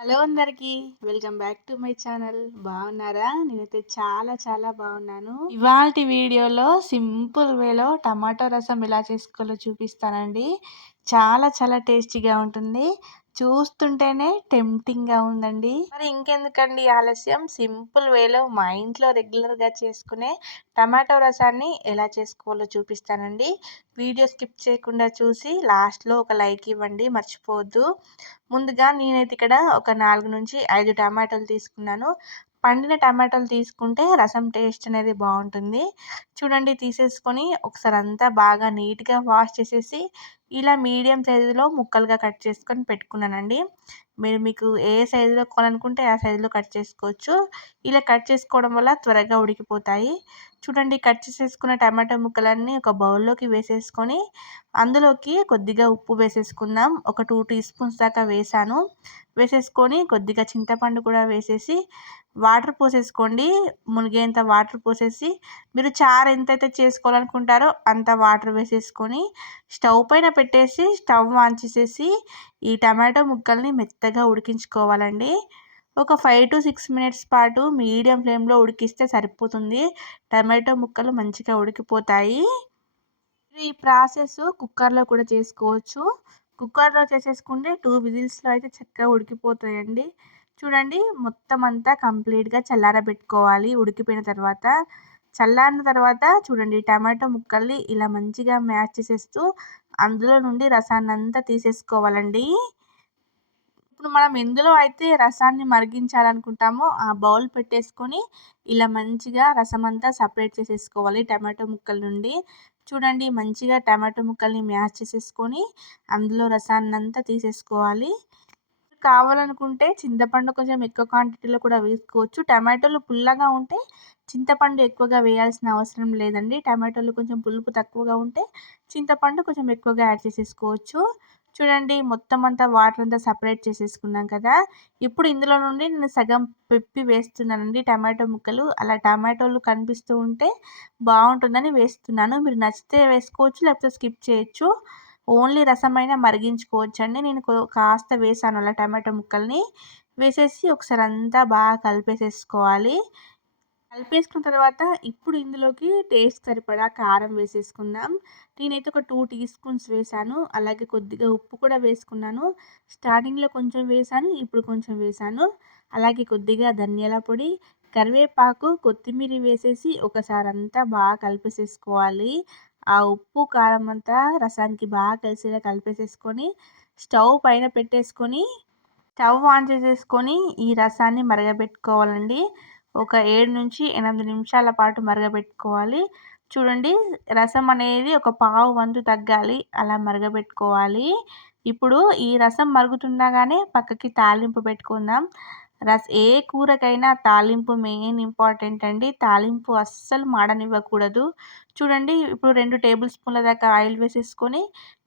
Hello అందరికి welcome back to my channel. బాగున్నారా? నేనైతే చాలా చాలా బాగున్నాను. ఇవాల్టి వీడియోలో సింపుల్ వేలో టమాటో రసం ఎలా చేసుకోవాలో చూపిస్తానండి. చాలా చాలా టేస్టీగా ఉంటుంది. చూస్తుంటేనే టెంప్టింగ్గా ఉందండి. మరి ఇంకెందుకండి ఆలస్యం, సింపుల్ వేలో మా ఇంట్లో రెగ్యులర్గా చేసుకునే టమాటో రసాన్ని ఎలా చేసుకోవాలో చూపిస్తానండి. వీడియో స్కిప్ చేయకుండా చూసి లాస్ట్లో ఒక లైక్ ఇవ్వండి, మర్చిపోవద్దు. ముందుగా నేనైతే ఇక్కడ ఒక 4 నుంచి 5 టమాటాలు తీసుకున్నాను. పండిన టమాటాలు తీసుకుంటే రసం టేస్ట్ అనేది బాగుంటుంది. చూడండి, తీసేసుకొని ఒకసారి అంతా బాగా నీట్గా వాష్ చేసేసి ఇలా మీడియం సైజులో ముక్కలుగా కట్ చేసుకొని పెట్టుకున్నానండి. మీకు ఏ సైజులో కొనాలనుకుంటే ఆ సైజులో కట్ చేసుకోవచ్చు. ఇలా కట్ చేసుకోవడం వల్ల త్వరగా ఉడికిపోతాయి. చూడండి, కట్ చేసేసుకున్న టమాటా ముక్కలన్నీ ఒక బౌల్లోకి వేసేసుకొని అందులోకి కొద్దిగా ఉప్పు వేసేసుకుందాం. ఒక 2 టీ స్పూన్స్ దాకా వేసేసుకొని కొద్దిగా చింతపండు కూడా వేసేసి వాటర్ పోసేసుకోండి. మునిగేంత వాటర్ పోసేసి మీరు చారు ఎంతైతే చేసుకోవాలనుకుంటారో అంత వాటర్ వేసేసుకొని స్టవ్ పైన పెట్టేసి స్టవ్ ఆన్ చేసేసి ఈ టమాటో ముక్కల్ని మెత్తగా ఉడికించుకోవాలండి. ఒక 5 to 6 మినిట్స్ పాటు మీడియం ఫ్లేమ్లో ఉడికిస్తే సరిపోతుంది. టమాటో ముక్కలు మంచిగా ఉడికిపోతాయి. ఈ ప్రాసెస్ కుక్కర్లో కూడా చేసుకోవచ్చు. కుక్కర్లో చేసేసుకుంటే 2 విజిల్స్లో అయితే చక్కగా ఉడికిపోతాయండి. చూడండి, మొత్తం అంతా కంప్లీట్గా చల్లారబెట్టుకోవాలి. ఉడికిపోయిన తర్వాత చల్లారిన తర్వాత చూడండి, టమాటో ముక్కల్ని ఇలా మంచిగా మ్యాష్ చేసేస్తూ అందులో నుండి రసాన్ని అంతా తీసేసుకోవాలండి. ఇప్పుడు మనం ఎందులో అయితే రసాన్ని మరిగించాలనుకుంటామో ఆ బౌల్ పెట్టేసుకొని ఇలా మంచిగా రసం అంతా సపరేట్ చేసేసుకోవాలి టమాటో ముక్కల నుండి. చూడండి, మంచిగా టమాటో ముక్కల్ని మ్యాష్ చేసేసుకొని అందులో రసాన్ని అంతా తీసేసుకోవాలి. కావాలనుకుంటే చింతపండు కొంచెం ఎక్కువ క్వాంటిటీలో కూడా వేసుకోవచ్చు. టమాటోలు పుల్లగా ఉంటే చింతపండు ఎక్కువగా వేయాల్సిన అవసరం లేదండి. టమాటోలు కొంచెం పులుపు తక్కువగా ఉంటే చింతపండు కొంచెం ఎక్కువగా యాడ్ చేసేసుకోవచ్చు. చూడండి, మొత్తం అంతా వాటర్ అంతా సపరేట్ చేసేసుకున్నాం కదా. ఇప్పుడు ఇందులో నుండి నేను సగం పిప్పి వేస్తున్నానండి టమాటో ముక్కలు. అలా టమాటోలు కనిపిస్తూ ఉంటే బాగుంటుందని వేస్తున్నాను. మీరు నచ్చితే వేసుకోవచ్చు, లేకపోతే స్కిప్ చేయొచ్చు. ఓన్లీ రసమైనా మరిగించుకోవచ్చండి. నేను కాస్త వేసాను అలా టమాటో ముక్కల్ని వేసేసి ఒకసారి అంతా బాగా కలిపేసేసుకోవాలి. కలిపేసుకున్న తర్వాత ఇప్పుడు ఇందులోకి టేస్ట్ సరిపడా కారం వేసేసుకుందాం. నేనైతే ఒక 2 టీ స్పూన్స్ వేసాను. అలాగే కొద్దిగా ఉప్పు కూడా వేసుకున్నాను. స్టార్టింగ్లో కొంచెం వేసాను, ఇప్పుడు కొంచెం వేసాను. అలాగే కొద్దిగా ధనియాల పొడి, కరివేపాకు, కొత్తిమీర వేసేసి ఒకసారి అంతా బాగా కలిపేసేసుకోవాలి. ఆ ఉప్పు కారం అంతా రసానికి బాగా కలిసేలా కలిపేసేసుకొని స్టవ్ పైన పెట్టేసుకొని స్టవ్ ఆన్ చేసేసుకొని ఈ రసాన్ని మరగబెట్టుకోవాలండి. ఒక 7 నుంచి 8 నిమిషాల పాటు మరగబెట్టుకోవాలి. చూడండి, రసం అనేది ఒక పావు వంతు తగ్గాలి, అలా మరగబెట్టుకోవాలి. ఇప్పుడు ఈ రసం మరుగుతుండగానే పక్కకి తాలింపు పెట్టుకుందాం. ఏ కూరకైనా తాలింపు మెయిన్ ఇంపార్టెంట్ అండి. తాలింపు అస్సలు మాడనివ్వకూడదు. చూడండి, ఇప్పుడు 2 టేబుల్ స్పూన్ల దాకా ఆయిల్ వేసేసుకొని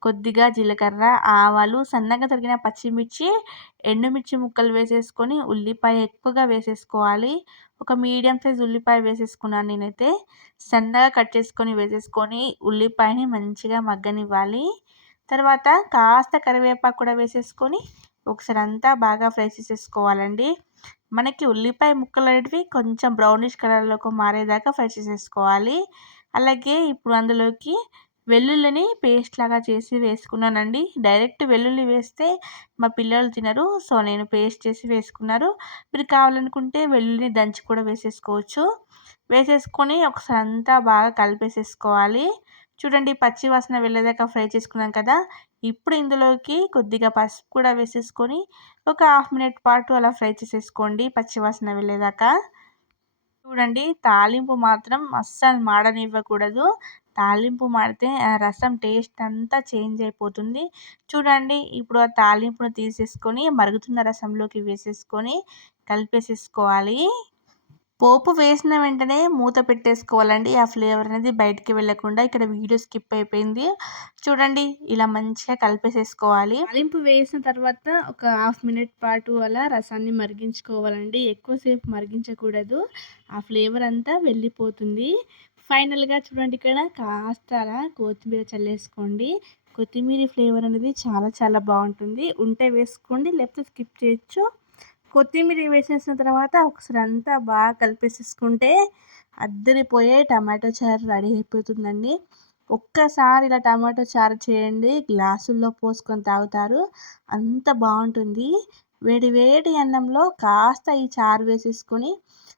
కొద్దిగా జీలకర్ర, ఆవాలు, సన్నగా తరిగిన పచ్చిమిర్చి, ఎండుమిర్చి ముక్కలు వేసేసుకొని ఉల్లిపాయ ఎక్కువగా వేసేసుకోవాలి. ఒక మీడియం సైజ్ ఉల్లిపాయ వేసేసుకున్నాను నేనైతే. సన్నగా కట్ చేసుకొని వేసేసుకొని ఉల్లిపాయని మంచిగా మగ్గనివ్వాలి. తర్వాత కాస్త కరివేపాకు కూడా వేసేసుకొని ఒకసారి అంతా బాగా ఫ్రై చేసేసుకోవాలండి. మనకి ఉల్లిపాయ ముక్కలు అనేటివి కొంచెం బ్రౌనిష్ కలర్లోకి మారేదాకా ఫ్రై చేసేసుకోవాలి. అలాగే ఇప్పుడు అందులోకి వెల్లుల్లిని పేస్ట్ లాగా చేసి వేసుకున్నానండి. డైరెక్ట్ వెల్లుల్లి వేస్తే మా పిల్లలు తినరు, సో నేను పేస్ట్ చేసి వేసుకున్నారు. మీరు కావాలనుకుంటే వెల్లుల్లిని దంచి కూడా వేసేసుకోవచ్చు. వేసేసుకొని ఒకసారి అంతా బాగా కలిపేసేసుకోవాలి. చూడండి, పచ్చి వాసన వెళ్ళేదాకా ఫ్రై చేసుకున్నాం కదా. ఇప్పుడు ఇందులోకి కొద్దిగా పసుపు కూడా వేసేసుకొని ఒక హాఫ్ మినిట్ పాటు అలా ఫ్రై చేసేసుకోండి పచ్చి వాసన వెళ్ళేదాకా. చూడండి, తాలింపు మాత్రం అస్సలు మాడనివ్వకూడదు. తాలింపు మాడితే ఆ రసం టేస్ట్ అంతా చేంజ్ అయిపోతుంది. చూడండి, ఇప్పుడు ఆ తాలింపును తీసేసుకొని మరుగుతున్న రసంలోకి వేసేసుకొని కలిపేసేసుకోవాలి. పోపు వేసిన వెంటనే మూత పెట్టేసుకోవాలండి. ఆ ఫ్లేవర్ అనేది బయటికి వెళ్ళకుండా. ఇక్కడ వీడియో స్కిప్ అయిపోయింది. చూడండి, ఇలా మంచిగా కలిపేసేసుకోవాలి. తాలింపు వేసిన తర్వాత ఒక హాఫ్ మినిట్ పాటు అలా రసాన్ని మరిగించుకోవాలండి. ఎక్కువసేపు మరిగించకూడదు, ఆ ఫ్లేవర్ అంతా వెళ్ళిపోతుంది. ఫైనల్గా చూడండి, ఇక్కడ కాస్త అలా కొత్తిమీర చల్లేసుకోండి. కొత్తిమీర ఫ్లేవర్ అనేది చాలా చాలా బాగుంటుంది. ఉంటే వేసుకోండి, లేకపోతే స్కిప్ చేయొచ్చు. కొత్తిమీర వేసేసిన తర్వాత ఒకసారి అంతా బాగా కలిపేసేసుకుంటే అద్దరిపోయే టమాటో చారు రెడీ అయిపోతుందండి. ఒక్కసారి ఇలా టమాటో చారు చేయండి, గ్లాసుల్లో పోసుకొని తాగుతారు, అంత బాగుంటుంది. వేడి వేడి అన్నంలో కాస్త ఈ చారు వేసేసుకొని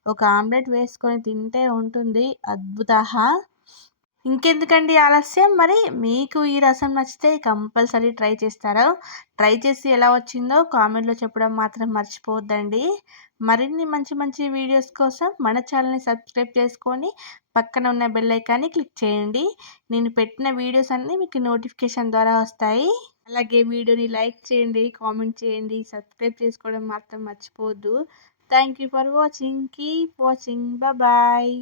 ఒక ఆమ్లెట్ వేసుకొని తింటే ఉంటుంది అద్భుతః. ఇంకెందుకండి ఆలస్యం, మరి మీకు ఈ రసం నచ్చితే కంపల్సరీ ట్రై చేస్తారా? ట్రై చేసి ఎలా వచ్చిందో కామెంట్లో చెప్పడం మాత్రం మర్చిపోవద్దండి. మరిన్ని మంచి మంచి వీడియోస్ కోసం మన ఛానల్ని సబ్స్క్రైబ్ చేసుకొని పక్కన ఉన్న బెల్ ఐకాన్ని క్లిక్ చేయండి. నేను పెట్టిన వీడియోస్ అన్నీ మీకు నోటిఫికేషన్ ద్వారా వస్తాయి. అలాగే వీడియోని లైక్ చేయండి, కామెంట్ చేయండి, సబ్స్క్రైబ్ చేసుకోవడం మాత్రం మర్చిపోవద్దు. Thank you for watching. Keep watching. Bye.